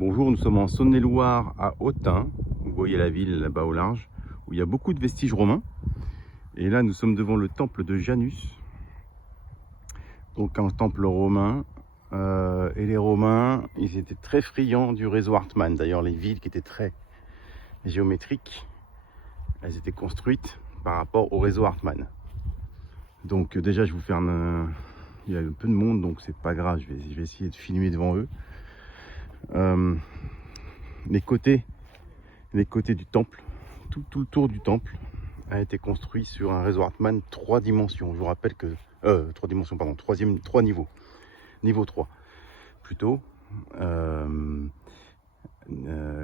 Bonjour, nous sommes en Saône-et-Loire à Autun. Vous voyez la ville là-bas au large, où il y a beaucoup de vestiges romains. Et là, nous sommes devant le temple de Janus, donc un temple romain. Et les Romains, ils étaient très friands du réseau Hartmann. D'ailleurs, les villes qui étaient très géométriques, elles étaient construites par rapport au réseau Hartmann. Donc déjà, je vais vous faire il y a un peu de monde, donc c'est pas grave. Je vais essayer de filmer devant eux. Les côtés du temple, tout le tour du temple a été construit sur un réseau Hartmann 3 dimensions. Je vous rappelle que 3 dimensions, pardon, 3 niveaux, niveau 3 plutôt. Le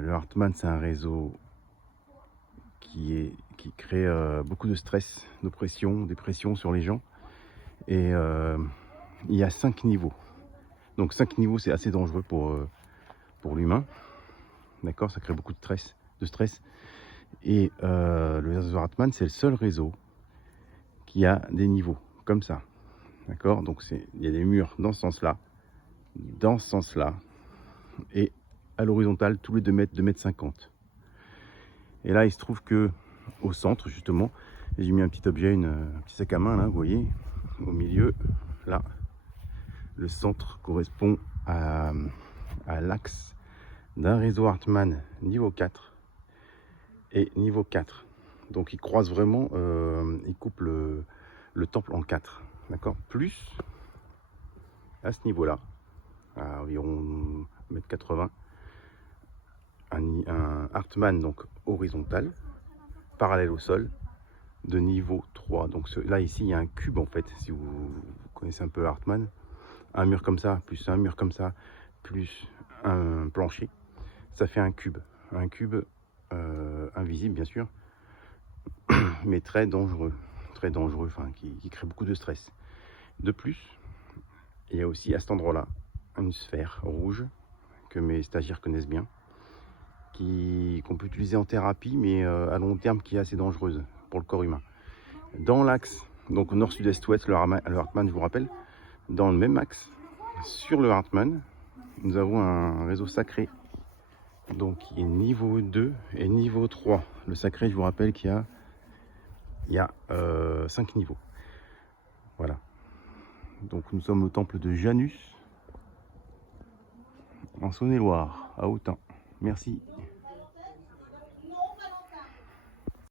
Hartmann, c'est un réseau qui crée beaucoup de stress, d'oppression, des pressions sur les gens. Et il y a 5 niveaux. Donc 5 niveaux, c'est assez dangereux pour l'humain. D'accord, ça crée beaucoup de stress. Et le réseau Hartmann, c'est le seul réseau qui a des niveaux comme ça. D'accord, donc il y a des murs dans ce sens-là, et à l'horizontale tous les 2 mètres, 2,50 m. Et là, il se trouve que au centre, justement, j'ai mis un petit objet, un petit sac à main, là, vous voyez, au milieu, là, le centre correspond à l'axe d'un réseau Hartmann niveau 4 et niveau 4. Donc il croise vraiment, il coupe le temple en 4, d'accord, plus à ce niveau-là, à environ 1,80 m, un Hartmann donc horizontal, parallèle au sol, de niveau 3. Donc là ici il y a un cube en fait, si vous connaissez un peu Hartmann, un mur comme ça, plus un mur comme ça, plus un plancher, ça fait un cube invisible bien sûr, mais très dangereux, enfin qui crée beaucoup de stress. De plus, il y a aussi à cet endroit-là une sphère rouge que mes stagiaires connaissent bien, qu'on peut utiliser en thérapie, mais à long terme qui est assez dangereuse pour le corps humain. Dans l'axe, donc nord, sud, est, ouest, le Hartmann, je vous rappelle, dans le même axe, sur le Hartmann, nous avons un réseau sacré, donc qui est niveau 2 et niveau 3. Le sacré, je vous rappelle qu'il y a 5 niveaux. Voilà. Donc nous sommes au temple de Janus, en Saône-et-Loire, à Autun. Merci.